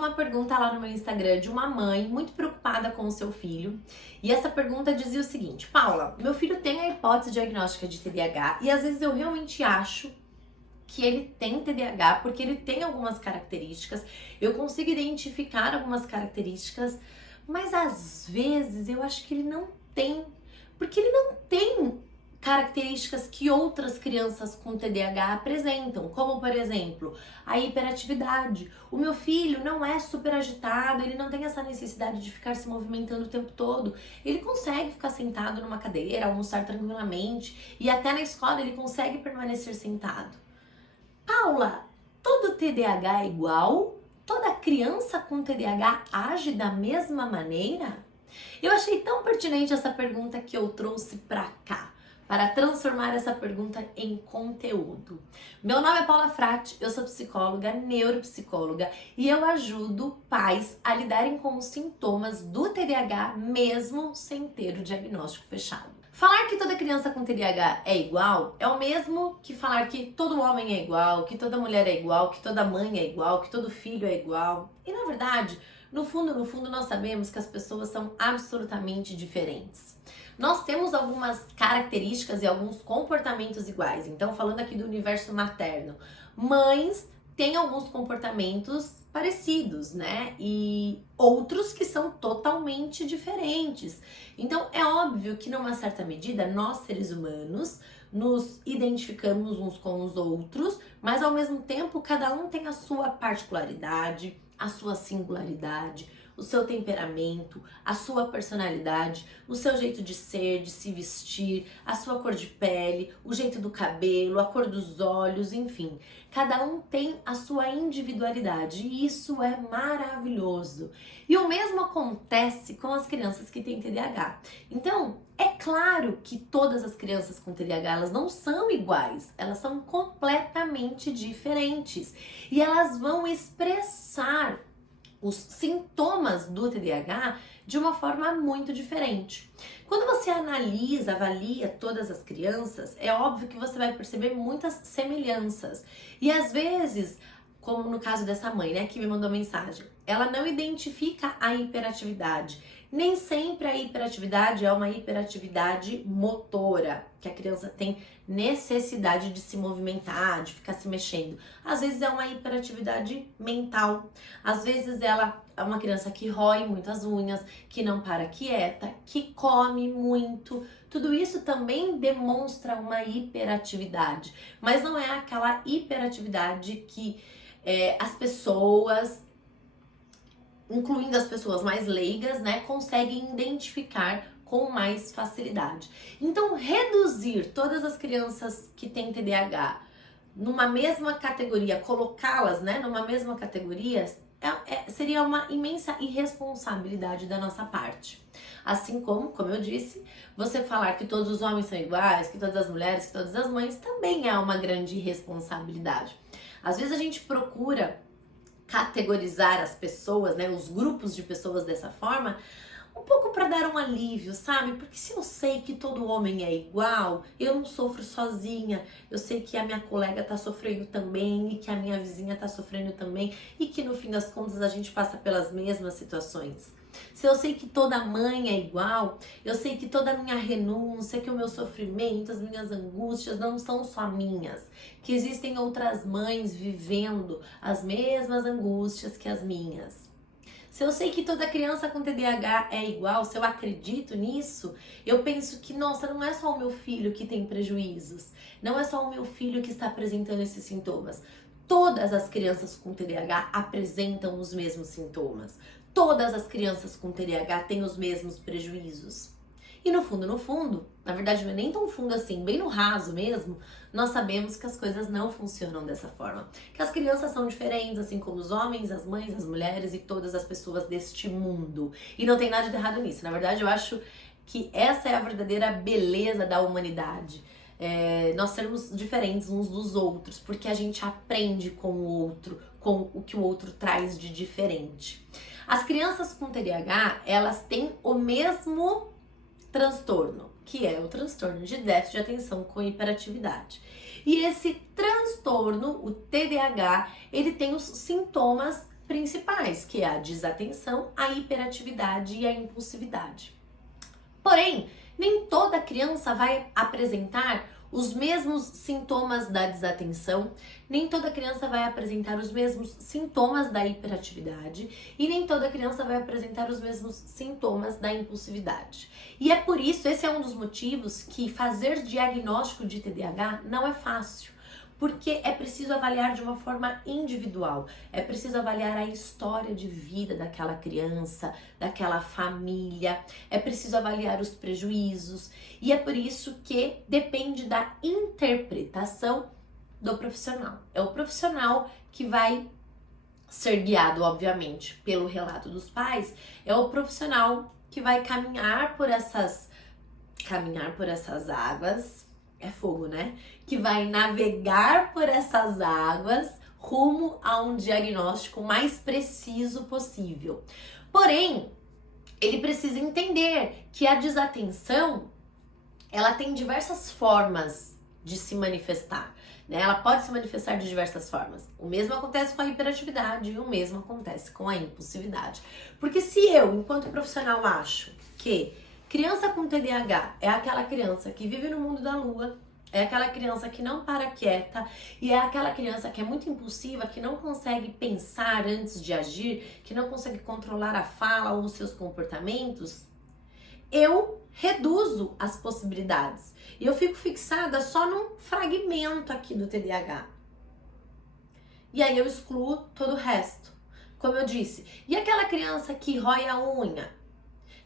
uma pergunta lá no meu Instagram de uma mãe muito preocupada com o seu filho. E essa pergunta dizia o seguinte: Paula, meu filho tem a hipótese diagnóstica de TDAH e às vezes eu realmente acho que ele tem TDAH porque ele tem algumas características, eu consigo identificar algumas características, mas às vezes eu acho que ele não tem, porque ele não tem características que outras crianças com TDAH apresentam, como por exemplo, a hiperatividade. O meu filho não é super agitado, ele não tem essa necessidade de ficar se movimentando o tempo todo. Ele consegue ficar sentado numa cadeira, almoçar tranquilamente e até na escola ele consegue permanecer sentado. Paula, todo TDAH é igual? Toda criança com TDAH age da mesma maneira? Eu achei tão pertinente essa pergunta que eu trouxe pra cá, para transformar essa pergunta em conteúdo. Meu nome é Paula Frati, eu sou psicóloga, neuropsicóloga e eu ajudo pais a lidarem com os sintomas do TDAH mesmo sem ter o diagnóstico fechado. Falar que toda criança com TDAH é igual é o mesmo que falar que todo homem é igual, que toda mulher é igual, que toda mãe é igual, que todo filho é igual. E na verdade, no fundo, nós sabemos que as pessoas são absolutamente diferentes. Nós temos algumas características e alguns comportamentos iguais. Então, falando aqui do universo materno, mães têm alguns comportamentos parecidos, né? E outros que são totalmente diferentes. Então, é óbvio que numa certa medida, nós seres humanos nos identificamos uns com os outros, mas ao mesmo tempo, cada um tem a sua particularidade, a sua singularidade, o seu temperamento, a sua personalidade, o seu jeito de ser, de se vestir, a sua cor de pele, o jeito do cabelo, a cor dos olhos, enfim. Cada um tem a sua individualidade e isso é maravilhoso. E o mesmo acontece com as crianças que têm TDAH. Então, é claro que todas as crianças com TDAH, elas não são iguais, elas são completamente diferentes e elas vão expressar os sintomas do TDAH de uma forma muito diferente. Quando você analisa, avalia todas as crianças, é óbvio que você vai perceber muitas semelhanças. E às vezes, como no caso dessa mãe, né, que me mandou mensagem, ela não identifica a hiperatividade. Nem sempre a hiperatividade é uma hiperatividade motora, que a criança tem necessidade de se movimentar, de ficar se mexendo. Às vezes é uma hiperatividade mental. Às vezes ela é uma criança que rói muitas unhas, que não para quieta, que come muito. Tudo isso também demonstra uma hiperatividade, mas não é aquela hiperatividade que as pessoas, incluindo as pessoas mais leigas, né, conseguem identificar com mais facilidade. Então, reduzir todas as crianças que têm TDAH numa mesma categoria, colocá-las, né, numa mesma categoria, seria uma imensa irresponsabilidade da nossa parte. Assim como eu disse, você falar que todos os homens são iguais, que todas as mulheres, que todas as mães, também é uma grande irresponsabilidade. Às vezes a gente procura categorizar as pessoas, né, os grupos de pessoas dessa forma, um pouco para dar um alívio, sabe? Porque se eu sei que todo homem é igual, eu não sofro sozinha, eu sei que a minha colega tá sofrendo também e que a minha vizinha tá sofrendo também e que no fim das contas a gente passa pelas mesmas situações. Se eu sei que toda mãe é igual, eu sei que toda a minha renúncia, que o meu sofrimento, as minhas angústias não são só minhas, que existem outras mães vivendo as mesmas angústias que as minhas. Se eu sei que toda criança com TDAH é igual, se eu acredito nisso, eu penso que, nossa, não é só o meu filho que tem prejuízos, não é só o meu filho que está apresentando esses sintomas. Todas as crianças com TDAH apresentam os mesmos sintomas. Todas as crianças com TDAH têm os mesmos prejuízos. E no fundo, na verdade não é nem tão fundo assim, bem no raso mesmo, nós sabemos que as coisas não funcionam dessa forma. Que as crianças são diferentes, assim como os homens, as mães, as mulheres e todas as pessoas deste mundo. E não tem nada de errado nisso. Na verdade, eu acho que essa é a verdadeira beleza da humanidade. Nós sermos diferentes uns dos outros, porque a gente aprende com o outro, com o que o outro traz de diferente. As crianças com TDAH, elas têm o mesmo transtorno, que é o transtorno de déficit de atenção com hiperatividade. E esse transtorno, o TDAH, ele tem os sintomas principais, que é a desatenção, a hiperatividade e a impulsividade. Porém, nem toda criança vai apresentar os mesmos sintomas da desatenção, nem toda criança vai apresentar os mesmos sintomas da hiperatividade e nem toda criança vai apresentar os mesmos sintomas da impulsividade. E é por isso, esse é um dos motivos que fazer diagnóstico de TDAH não é fácil. Porque é preciso avaliar de uma forma individual, é preciso avaliar a história de vida daquela criança, daquela família, é preciso avaliar os prejuízos, e é por isso que depende da interpretação do profissional. É o profissional que vai ser guiado, obviamente, pelo relato dos pais, é o profissional que vai caminhar por essas águas. É fogo, né? Que vai navegar por essas águas rumo a um diagnóstico mais preciso possível. Porém, ele precisa entender que a desatenção, ela tem diversas formas de se manifestar, né? Ela pode se manifestar de diversas formas. O mesmo acontece com a hiperatividade e o mesmo acontece com a impulsividade. Porque se eu, enquanto profissional, acho que criança com TDAH é aquela criança que vive no mundo da lua, é aquela criança que não para quieta e é aquela criança que é muito impulsiva, que não consegue pensar antes de agir, que não consegue controlar a fala ou os seus comportamentos, eu reduzo as possibilidades. E eu fico fixada só num fragmento aqui do TDAH. E aí eu excluo todo o resto. Como eu disse, e aquela criança que rói a unha,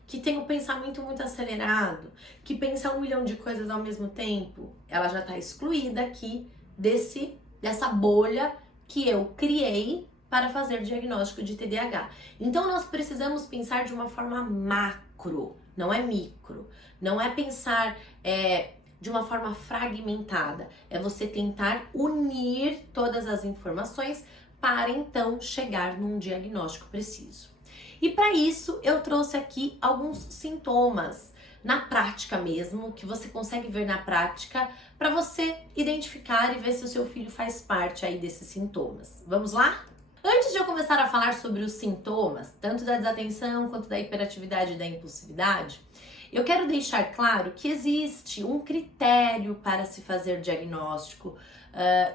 que tem um pensamento muito acelerado, que pensa 1 milhão de coisas ao mesmo tempo, ela já está excluída aqui dessa bolha que eu criei para fazer diagnóstico de TDAH. Então nós precisamos pensar de uma forma macro, não é micro, não é pensar de uma forma fragmentada, é você tentar unir todas as informações para então chegar num diagnóstico preciso. E para isso eu trouxe aqui alguns sintomas na prática mesmo, que você consegue ver na prática, para você identificar e ver se o seu filho faz parte aí desses sintomas. Vamos lá? Antes de eu começar a falar sobre os sintomas, tanto da desatenção quanto da hiperatividade e da impulsividade, eu quero deixar claro que existe um critério para se fazer diagnóstico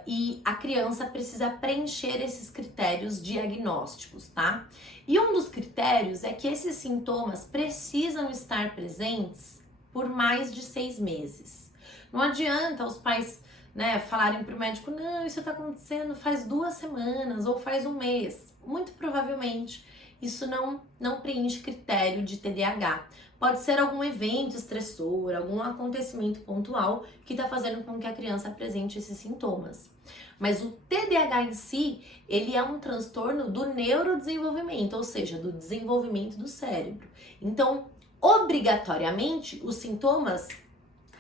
e a criança precisa preencher esses critérios diagnósticos, tá? E um dos critérios é que esses sintomas precisam estar presentes por mais de 6 meses. Não adianta os pais, né, falarem para o médico, não, isso está acontecendo faz 2 semanas ou faz 1 mês. Muito provavelmente isso não preenche critério de TDAH. Pode ser algum evento estressor, algum acontecimento pontual que está fazendo com que a criança apresente esses sintomas. Mas o TDAH em si, ele é um transtorno do neurodesenvolvimento, ou seja, do desenvolvimento do cérebro. Então, obrigatoriamente, os sintomas,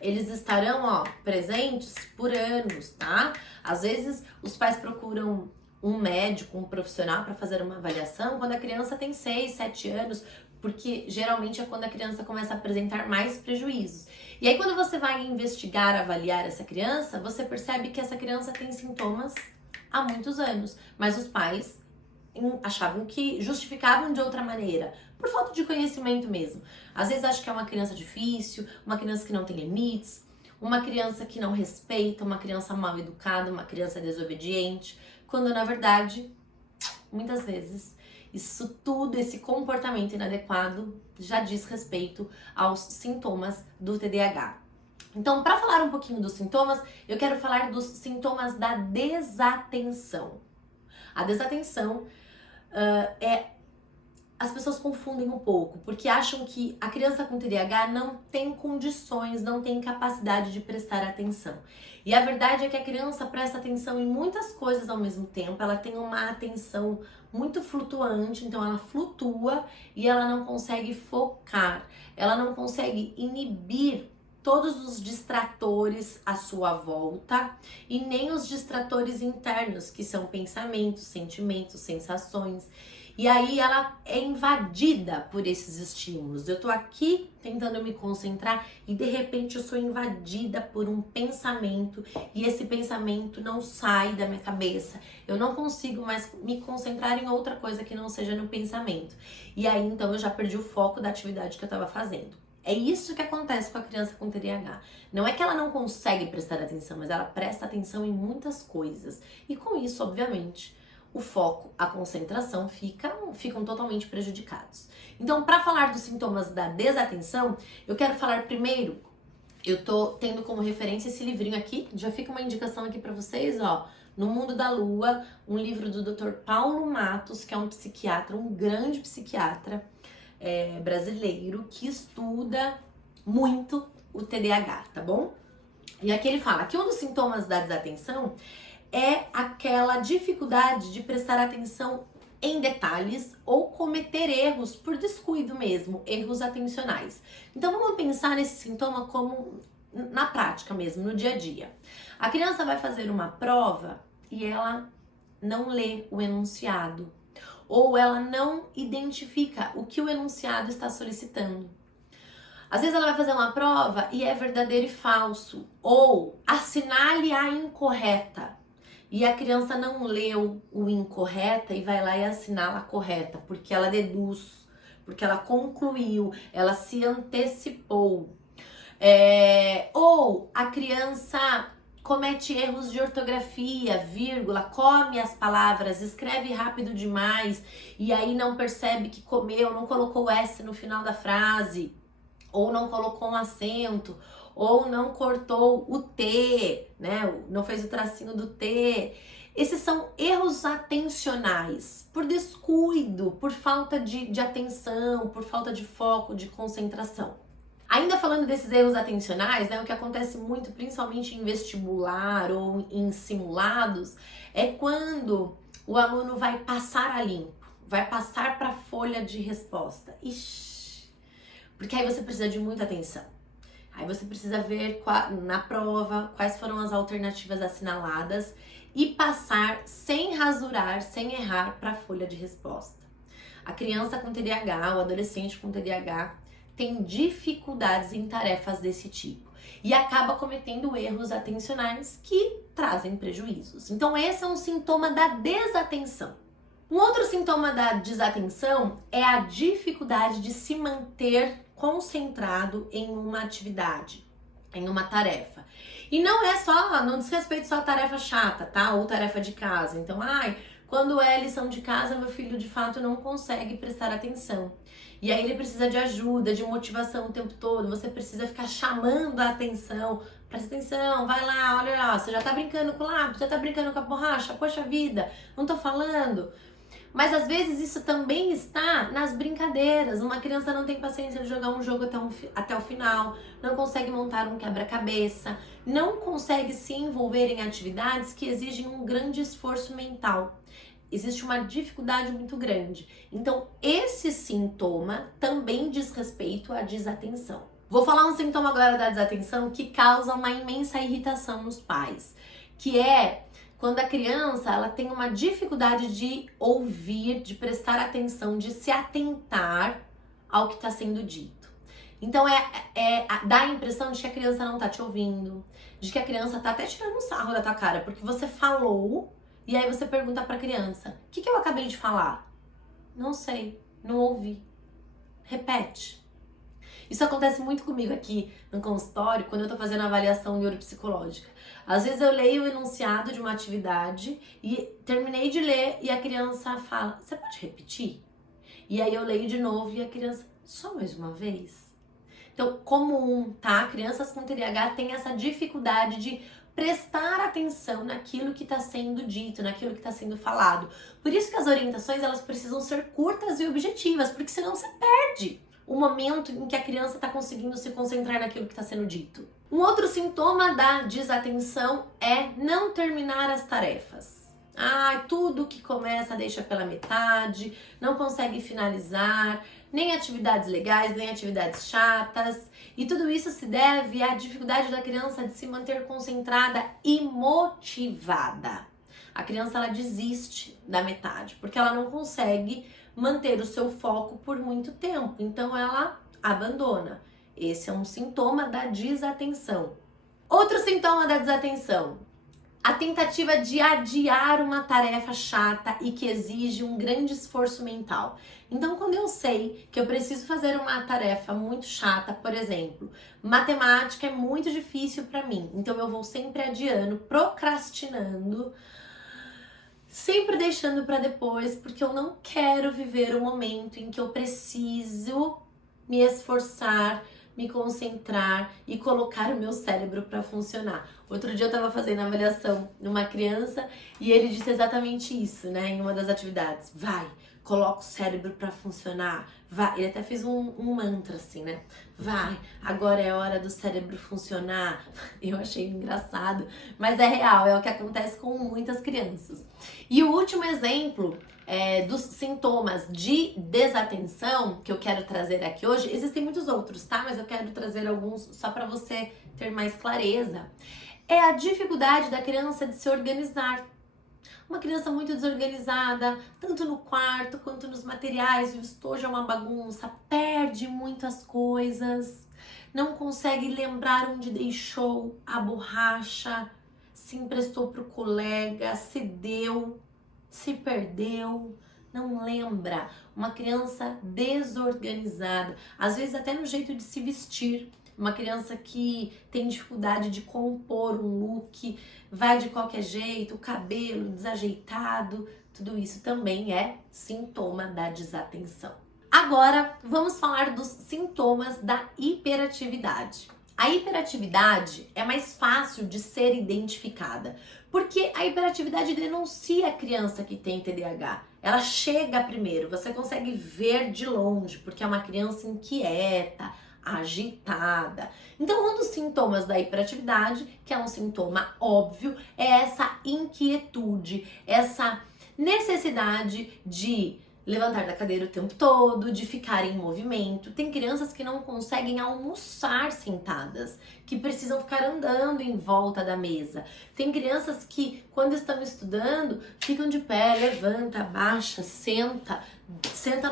eles estarão, presentes por anos, tá? Às vezes, os pais procuram um médico, um profissional para fazer uma avaliação quando a criança tem 6, 7 anos, porque geralmente é quando a criança começa a apresentar mais prejuízos. E aí quando você vai investigar, avaliar essa criança, você percebe que essa criança tem sintomas há muitos anos, mas os pais achavam que justificavam de outra maneira, por falta de conhecimento mesmo. Às vezes acham que é uma criança difícil, uma criança que não tem limites, uma criança que não respeita, uma criança mal educada, uma criança desobediente, quando na verdade, muitas vezes, isso tudo, esse comportamento inadequado já diz respeito aos sintomas do TDAH. Então, para falar um pouquinho dos sintomas, eu quero falar dos sintomas da desatenção. A desatenção as pessoas confundem um pouco, porque acham que a criança com TDAH não tem condições, não tem capacidade de prestar atenção. E a verdade é que a criança presta atenção em muitas coisas ao mesmo tempo, ela tem uma atenção muito flutuante, então ela flutua e ela não consegue focar, ela não consegue inibir todos os distratores à sua volta e nem os distratores internos, que são pensamentos, sentimentos, sensações. E aí ela é invadida por esses estímulos. Eu tô aqui tentando me concentrar e de repente eu sou invadida por um pensamento e esse pensamento não sai da minha cabeça. Eu não consigo mais me concentrar em outra coisa que não seja no pensamento. E aí então eu já perdi o foco da atividade que eu estava fazendo. É isso que acontece com a criança com TDAH. Não é que ela não consegue prestar atenção, mas ela presta atenção em muitas coisas. E com isso, obviamente, o foco, a concentração ficam totalmente prejudicados. Então, para falar dos sintomas da desatenção, eu quero falar primeiro, eu tô tendo como referência esse livrinho aqui, já fica uma indicação aqui para vocês, ó, No Mundo da Lua, um livro do Dr. Paulo Matos, que é um psiquiatra, um grande psiquiatra brasileiro, que estuda muito o TDAH, tá bom? E aqui ele fala que um dos sintomas da desatenção é aquela dificuldade de prestar atenção em detalhes ou cometer erros por descuido mesmo, erros atencionais. Então vamos pensar nesse sintoma como na prática mesmo, no dia a dia. A criança vai fazer uma prova e ela não lê o enunciado, ou ela não identifica o que o enunciado está solicitando. Às vezes ela vai fazer uma prova e é verdadeiro e falso, ou assinale a incorreta. E a criança não leu o incorreta e vai lá e assinala a correta, porque ela deduz, porque ela concluiu, ela se antecipou. Ou a criança comete erros de ortografia, vírgula, come as palavras, escreve rápido demais e aí não percebe que comeu, não colocou o S no final da frase, ou não colocou um acento, ou não cortou o T, né? Não fez o tracinho do T. Esses são erros atencionais, por descuido, por falta de atenção, por falta de foco, de concentração. Ainda falando desses erros atencionais, né, o que acontece muito, principalmente em vestibular ou em simulados, é quando o aluno vai passar a limpo, vai passar para a folha de resposta. Ixi, porque aí você precisa de muita atenção. Aí você precisa ver na prova quais foram as alternativas assinaladas e passar sem rasurar, sem errar para a folha de resposta. A criança com TDAH, o adolescente com TDAH, tem dificuldades em tarefas desse tipo e acaba cometendo erros atencionais que trazem prejuízos. Então esse é um sintoma da desatenção. Um outro sintoma da desatenção é a dificuldade de se manter concentrado em uma atividade, em uma tarefa. E não diz respeito só a tarefa chata, tá? Ou tarefa de casa. Então, quando é lição de casa, meu filho de fato não consegue prestar atenção. E aí ele precisa de ajuda, de motivação o tempo todo. Você precisa ficar chamando a atenção. Presta atenção, vai lá, olha lá, você já tá brincando com o lápis, já tá brincando com a borracha, poxa vida, não tô falando. Mas às vezes isso também está nas brincadeiras. Uma criança não tem paciência de jogar um jogo até o final, não consegue montar um quebra-cabeça, não consegue se envolver em atividades que exigem um grande esforço mental. Existe uma dificuldade muito grande. Então, esse sintoma também diz respeito à desatenção. Vou falar um sintoma agora da desatenção que causa uma imensa irritação nos pais, que é quando a criança ela tem uma dificuldade de ouvir, de prestar atenção, de se atentar ao que está sendo dito. Então dá a impressão de que a criança não está te ouvindo, de que a criança está até tirando um sarro da tua cara, porque você falou e aí você pergunta para a criança: o que eu acabei de falar? Não sei, não ouvi. Repete. Isso acontece muito comigo aqui no consultório, quando eu tô fazendo avaliação neuropsicológica. Às vezes eu leio o enunciado de uma atividade e terminei de ler e a criança fala: você pode repetir? E aí eu leio de novo e a criança: só mais uma vez? Então, comum, tá? Crianças com TDAH têm essa dificuldade de prestar atenção naquilo que está sendo dito, naquilo que está sendo falado. Por isso que as orientações elas precisam ser curtas e objetivas, porque senão você perde o momento em que a criança está conseguindo se concentrar naquilo que está sendo dito. Um outro sintoma da desatenção é não terminar as tarefas. Tudo que começa deixa pela metade, não consegue finalizar, nem atividades legais, nem atividades chatas. E tudo isso se deve à dificuldade da criança de se manter concentrada e motivada. A criança ela desiste da metade, porque ela não consegue manter o seu foco por muito tempo. Então ela abandona. Esse é um sintoma da desatenção. Outro sintoma da desatenção: a tentativa de adiar uma tarefa chata e que exige um grande esforço mental. Então, quando eu sei que eu preciso fazer uma tarefa muito chata, por exemplo, matemática é muito difícil para mim, então eu vou sempre adiando, procrastinando, sempre deixando para depois, porque eu não quero viver o momento em que eu preciso me esforçar, me concentrar e colocar o meu cérebro para funcionar. Outro dia eu estava fazendo avaliação numa criança e ele disse exatamente isso, né, em uma das atividades. Vai, coloca o cérebro para funcionar. Vai. Ele até fez um mantra assim, né? Vai, agora é hora do cérebro funcionar. Eu achei engraçado, mas é real, é o que acontece com muitas crianças. E o último exemplo dos sintomas de desatenção que eu quero trazer aqui hoje, existem muitos outros, tá? Mas eu quero trazer alguns só para você ter mais clareza. É a dificuldade da criança de se organizar. Uma criança muito desorganizada, tanto no quarto quanto nos materiais, o estojo é uma bagunça, perde muitas coisas, não consegue lembrar onde deixou a borracha, se emprestou para o colega, se deu, se perdeu, não lembra. Uma criança desorganizada, às vezes até no jeito de se vestir. Uma criança que tem dificuldade de compor um look, vai de qualquer jeito, o cabelo desajeitado, tudo isso também é sintoma da desatenção. Agora, vamos falar dos sintomas da hiperatividade. A hiperatividade é mais fácil de ser identificada, porque a hiperatividade denuncia a criança que tem TDAH. Ela chega primeiro, você consegue ver de longe, porque é uma criança inquieta, agitada. Então, um dos sintomas da hiperatividade, que é um sintoma óbvio, é essa inquietude, essa necessidade de levantar da cadeira o tempo todo, de ficar em movimento. Tem crianças que não conseguem almoçar sentadas, que precisam ficar andando em volta da mesa. Tem crianças que, quando estão estudando, ficam de pé, levanta, abaixa, senta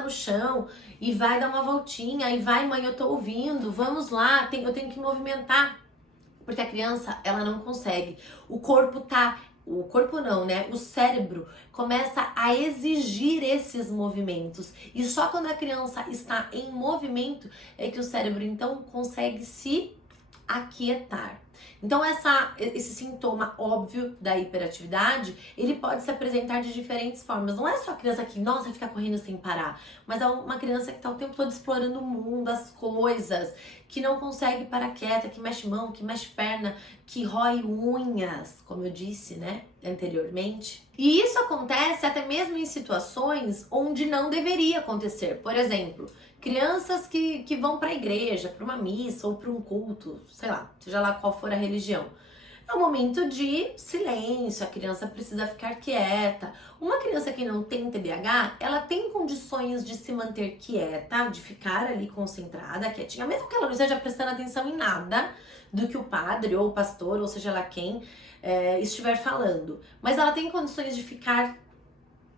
no chão e vai dar uma voltinha, e vai, mãe, eu tô ouvindo, vamos lá, eu tenho que movimentar. Porque a criança, ela não consegue. O corpo não, né? O cérebro começa a exigir esses movimentos. E só quando a criança está em movimento é que o cérebro então consegue se aquietar. Então esse sintoma óbvio da hiperatividade, ele pode se apresentar de diferentes formas. Não é só a criança que, nossa, fica correndo sem parar, mas é uma criança que está o tempo todo explorando o mundo, as coisas, que não consegue parar quieta, que mexe mão, que mexe perna, que rói unhas, como eu disse, né, anteriormente. E isso acontece até mesmo em situações onde não deveria acontecer. Por exemplo, crianças que vão para a igreja, para uma missa ou para um culto, sei lá, seja lá qual for a religião. É um momento de silêncio, a criança precisa ficar quieta. Uma criança que não tem TDAH, ela tem condições de se manter quieta, de ficar ali concentrada, quietinha, mesmo que ela não esteja prestando atenção em nada do que o padre ou o pastor, ou seja lá quem, estiver falando. Mas ela tem condições de ficar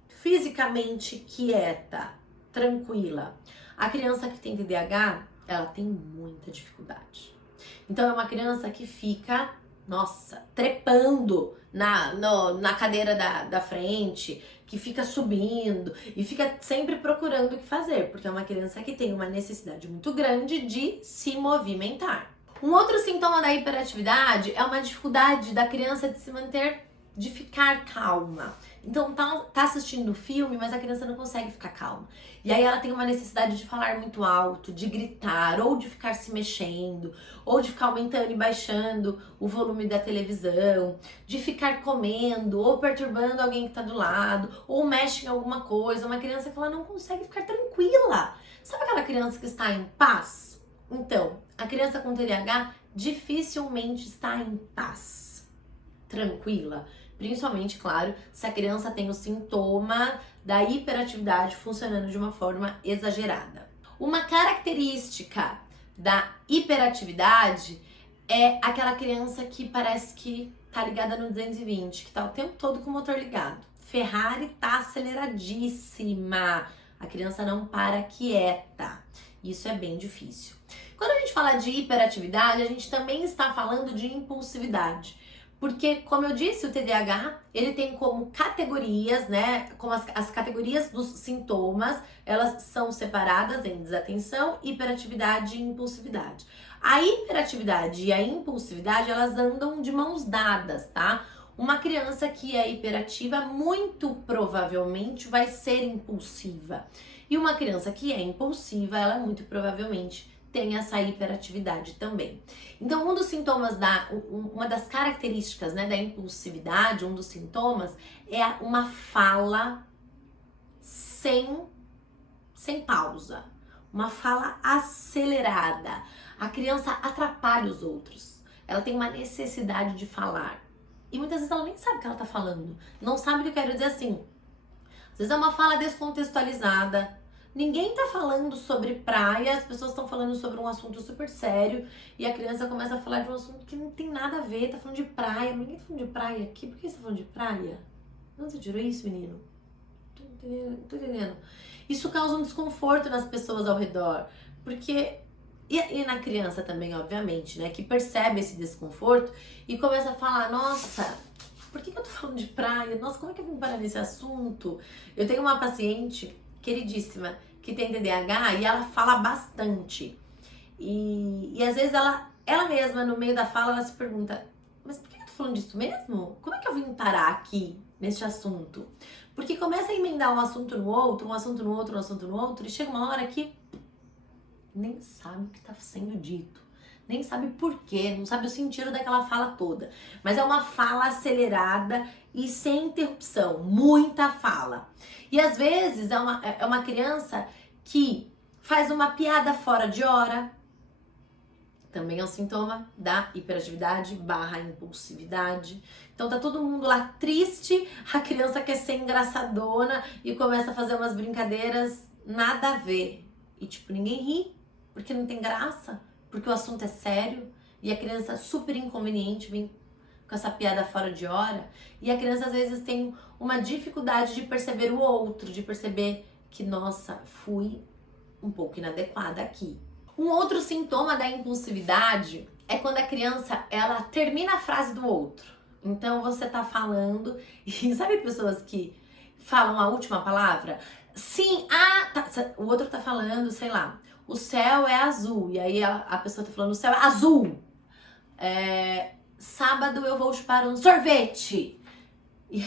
fisicamente quieta, tranquila. A criança que tem TDAH, ela tem muita dificuldade. Então é uma criança que fica, nossa, trepando na cadeira da frente, que fica subindo e fica sempre procurando o que fazer, porque é uma criança que tem uma necessidade muito grande de se movimentar. Um outro sintoma da hiperatividade é uma dificuldade da criança de se manter, de ficar calma. Então tá assistindo o filme, mas a criança não consegue ficar calma. E aí ela tem uma necessidade de falar muito alto, de gritar, ou de ficar se mexendo, ou de ficar aumentando e baixando o volume da televisão, de ficar comendo, ou perturbando alguém que tá do lado, ou mexe em alguma coisa. Uma criança que ela não consegue ficar tranquila. Sabe aquela criança que está em paz? Então, a criança com TDAH dificilmente está em paz, tranquila. Principalmente, claro, se a criança tem o sintoma da hiperatividade funcionando de uma forma exagerada. Uma característica da hiperatividade é aquela criança que parece que tá ligada no 220, que tá o tempo todo com o motor ligado. Ferrari tá aceleradíssima, A criança não para quieta. Isso é bem difícil. Quando a gente fala de hiperatividade, a gente também está falando de impulsividade. Porque, como eu disse, o TDAH, ele tem como categorias, né? Como as categorias dos sintomas, elas são separadas em desatenção, hiperatividade e impulsividade. A hiperatividade e a impulsividade, elas andam de mãos dadas, tá? Uma criança que é hiperativa, muito provavelmente vai ser impulsiva. E uma criança que é impulsiva, ela muito provavelmente tem essa hiperatividade também. Então, um dos sintomas uma das características, né, da impulsividade, um dos sintomas é uma fala sem pausa, uma fala acelerada. A criança atrapalha os outros. Ela tem uma necessidade de falar. E muitas vezes ela nem sabe o que ela tá falando. Não sabe o que eu quero dizer assim. Às vezes é uma fala descontextualizada. Ninguém tá falando sobre praia, as pessoas estão falando sobre um assunto super sério e a criança começa a falar de um assunto que não tem nada a ver, tá falando de praia. Ninguém tá falando de praia aqui. Por que você tá falando de praia? Onde você tirou isso, menino? Tô entendendo. Isso causa um desconforto nas pessoas ao redor. Porque... E na criança também, obviamente, né? Que percebe esse desconforto e começa a falar, nossa, por que eu tô falando de praia? Nossa, como é que eu vim parar nesse assunto? Eu tenho uma paciente queridíssima que tem TDAH e ela fala bastante. E às vezes ela mesma, no meio da fala, ela se pergunta, mas por que eu tô falando disso mesmo? Como é que eu vim parar aqui nesse assunto? Porque começa a emendar um assunto no outro, um assunto no outro, um assunto no outro, e chega uma hora que nem sabe o que está sendo dito, nem sabe por quê, não sabe o sentido daquela fala toda. Mas é uma fala acelerada e sem interrupção, muita fala. E às vezes é uma criança que faz uma piada fora de hora, também é um sintoma da hiperatividade / impulsividade. Então tá todo mundo lá triste, a criança quer ser engraçadona e começa a fazer umas brincadeiras nada a ver. E tipo, ninguém ri, porque não tem graça, porque o assunto é sério, e a criança super inconveniente vem com essa piada fora de hora, e a criança às vezes tem uma dificuldade de perceber o outro, de perceber que, nossa, fui um pouco inadequada aqui. Um outro sintoma da impulsividade é quando a criança, ela termina a frase do outro. Então você tá falando, e sabe pessoas que falam a última palavra? Sim, tá, o outro tá falando, sei lá, o céu é azul. E aí a pessoa tá falando, o céu é azul. Sábado eu vou chupar um sorvete. E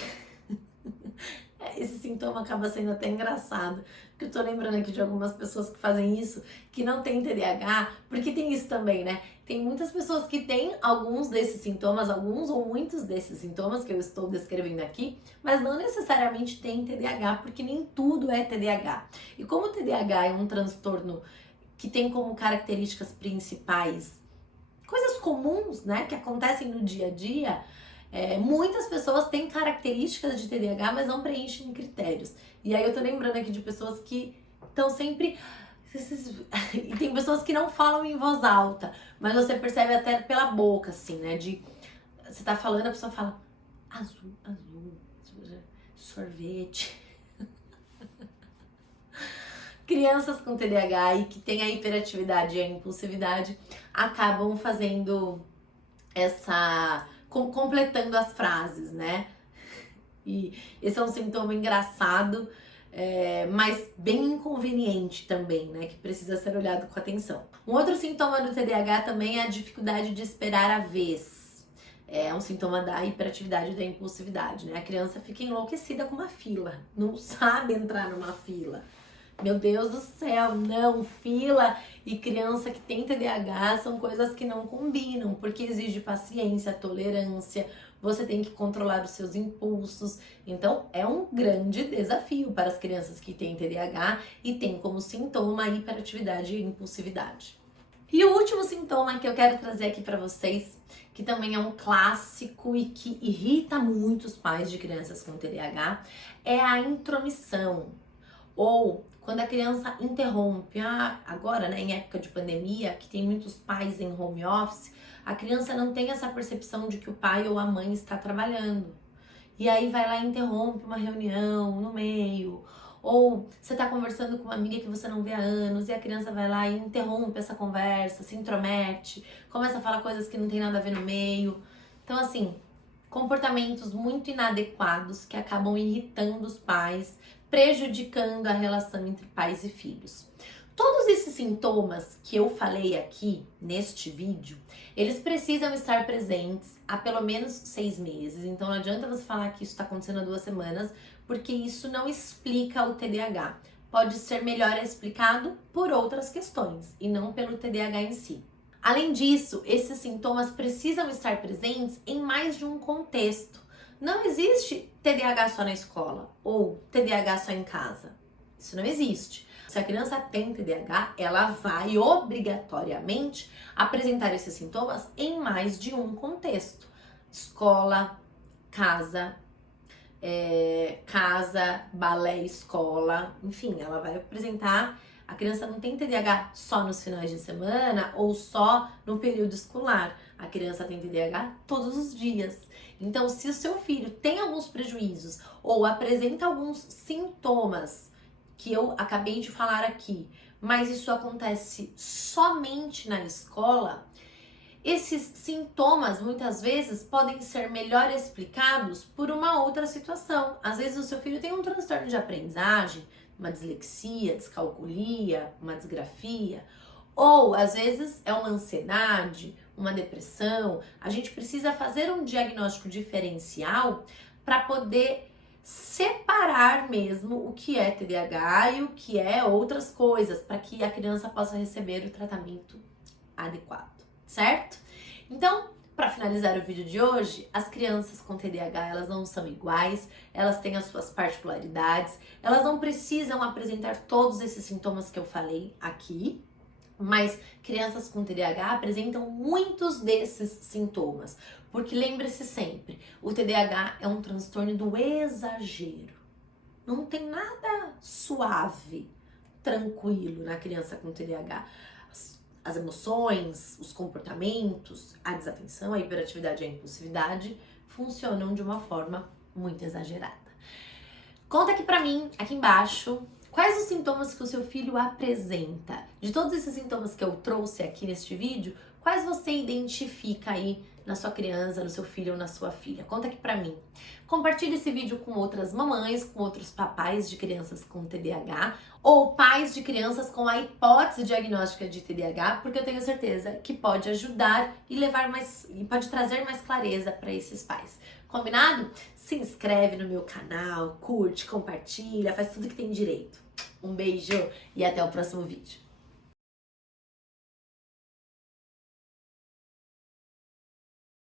esse sintoma acaba sendo até engraçado. Porque eu tô lembrando aqui de algumas pessoas que fazem isso, que não tem TDAH. Porque tem isso também, né? Tem muitas pessoas que têm alguns desses sintomas, alguns ou muitos desses sintomas que eu estou descrevendo aqui, mas não necessariamente tem TDAH, porque nem tudo é TDAH. E como o TDAH é um transtorno que tem como características principais coisas comuns, né, que acontecem no dia a dia, muitas pessoas têm características de TDAH, mas não preenchem critérios. E aí eu tô lembrando aqui de pessoas que estão sempre... E tem pessoas que não falam em voz alta, mas você percebe até pela boca, assim, né, de... Você tá falando, a pessoa fala azul, sorvete... Crianças com TDAH e que têm a hiperatividade e a impulsividade acabam fazendo completando as frases, né? E esse é um sintoma engraçado, mas bem inconveniente também, né? Que precisa ser olhado com atenção. Um outro sintoma do TDAH também é a dificuldade de esperar a vez. É um sintoma da hiperatividade e da impulsividade, né? A criança fica enlouquecida com uma fila, não sabe entrar numa fila. Meu Deus do céu, não, fila e criança que tem TDAH são coisas que não combinam, porque exige paciência, tolerância, você tem que controlar os seus impulsos. Então, é um grande desafio para as crianças que têm TDAH e têm como sintoma a hiperatividade e a impulsividade. E o último sintoma que eu quero trazer aqui para vocês, que também é um clássico e que irrita muito os pais de crianças com TDAH, é a intromissão. Ou quando a criança interrompe, agora, né, em época de pandemia, que tem muitos pais em home office, a criança não tem essa percepção de que o pai ou a mãe está trabalhando. E aí vai lá e interrompe uma reunião no meio, Ou você tá conversando com uma amiga que você não vê há anos e a criança vai lá e interrompe essa conversa, se intromete, começa a falar coisas que não tem nada a ver no meio. Então, assim, comportamentos muito inadequados que acabam irritando os pais, prejudicando a relação entre pais e filhos. Todos esses sintomas que eu falei aqui neste vídeo, eles precisam estar presentes há pelo menos 6 meses. Então não adianta você falar que isso está acontecendo há 2 semanas, porque isso não explica o TDAH. Pode ser melhor explicado por outras questões e não pelo TDAH em si. Além disso, esses sintomas precisam estar presentes em mais de um contexto. Não existe TDAH só na escola ou TDAH só em casa. Isso não existe. Se a criança tem TDAH, ela vai obrigatoriamente apresentar esses sintomas em mais de um contexto. Escola, casa, balé, escola, enfim, ela vai apresentar. A criança não tem TDAH só nos finais de semana ou só no período escolar. A criança tem TDAH todos os dias. Então, se o seu filho tem alguns prejuízos ou apresenta alguns sintomas que eu acabei de falar aqui, mas isso acontece somente na escola, esses sintomas muitas vezes podem ser melhor explicados por uma outra situação. Às vezes o seu filho tem um transtorno de aprendizagem, uma dislexia, descalculia, uma disgrafia, ou às vezes é uma ansiedade, uma depressão. A gente precisa fazer um diagnóstico diferencial para poder separar mesmo o que é TDAH e o que é outras coisas, para que a criança possa receber o tratamento adequado, certo? Então, para finalizar o vídeo de hoje, as crianças com TDAH, elas não são iguais, elas têm as suas particularidades, elas não precisam apresentar todos esses sintomas que eu falei aqui, mas crianças com TDAH apresentam muitos desses sintomas, porque lembre-se sempre, o TDAH é um transtorno do exagero. Não tem nada suave, tranquilo na criança com TDAH. As emoções, os comportamentos, a desatenção, a hiperatividade e a impulsividade funcionam de uma forma muito exagerada. Conta aqui pra mim, aqui embaixo, quais os sintomas que o seu filho apresenta. De todos esses sintomas que eu trouxe aqui neste vídeo, quais você identifica aí na sua criança, no seu filho ou na sua filha? Conta aqui pra mim. Compartilhe esse vídeo com outras mamães, com outros papais de crianças com TDAH ou pais de crianças com a hipótese diagnóstica de TDAH, porque eu tenho certeza que pode ajudar e pode trazer mais clareza para esses pais. Combinado? Se inscreve no meu canal, curte, compartilha, faz tudo que tem direito. Um beijo e até o próximo vídeo.